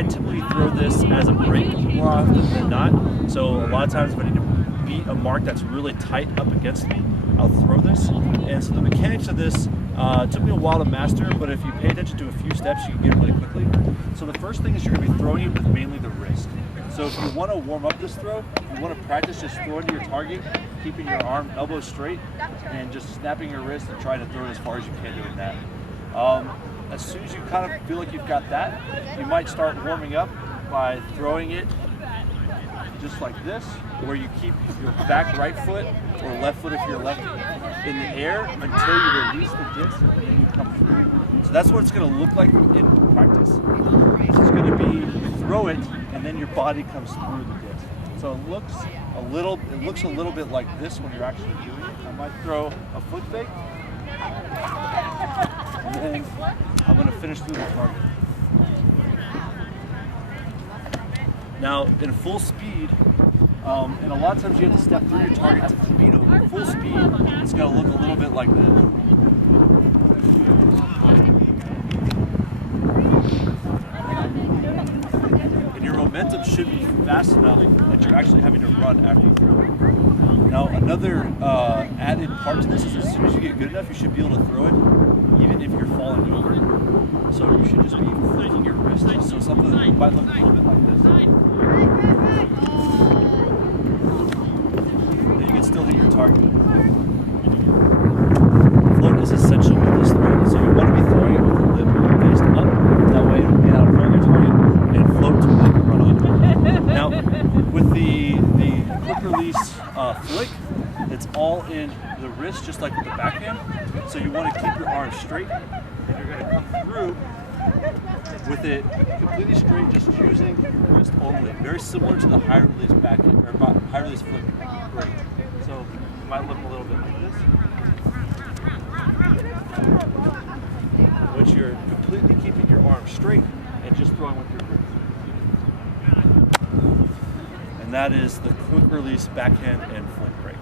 I typically throw this as a break more often than not. So a lot of times if I need to beat a mark that's really tight up against me, I'll throw this. And so the mechanics of this took me a while to master, but if you pay attention to a few steps, you can get it really quickly. So the first thing is you're going to be throwing it with mainly the wrist. So if you want to warm up this throw, you want to practice just throwing to your target, keeping your elbow straight, and just snapping your wrist and trying to throw it as far as you can doing that. As soon as you kind of feel like you've got that, you might start warming up by throwing it just like this, where you keep your back right foot or left foot if you're lefty in the air until you release the disc and then you come through. So that's what it's going to look like in practice. It's going to be you throw it and then your body comes through the disc. So it looks a little bit like this when you're actually doing it. I might throw a foot fake, and then I'm going to finish through the target. Now, in full speed, and a lot of times you have to step through your target to beat over. Full speed, it's going to look a little bit like this. And your momentum should be fast enough that you're actually having to run after you throw it. Now, another added part to this is as soon as you get good enough, you should be able to throw it even if you're falling over. So you should just be flicking your wrist. So something that might look a little bit like this. Then you can still hit your target. Float is essential with this throw, so you want to be throwing it with the lip faced up. That way it'll get out in front of your target and float to where you run on. Now, with the quick release flick, it's all in the wrist, just like with the backhand. So you want to keep your arms straight, and you're going to come through with it completely straight, just using wrist only. Very similar to the high release backhand or high release flick break. So it might look a little bit like this, which you're completely keeping your arms straight and just throwing with your wrist. And that is the quick release backhand and flick break.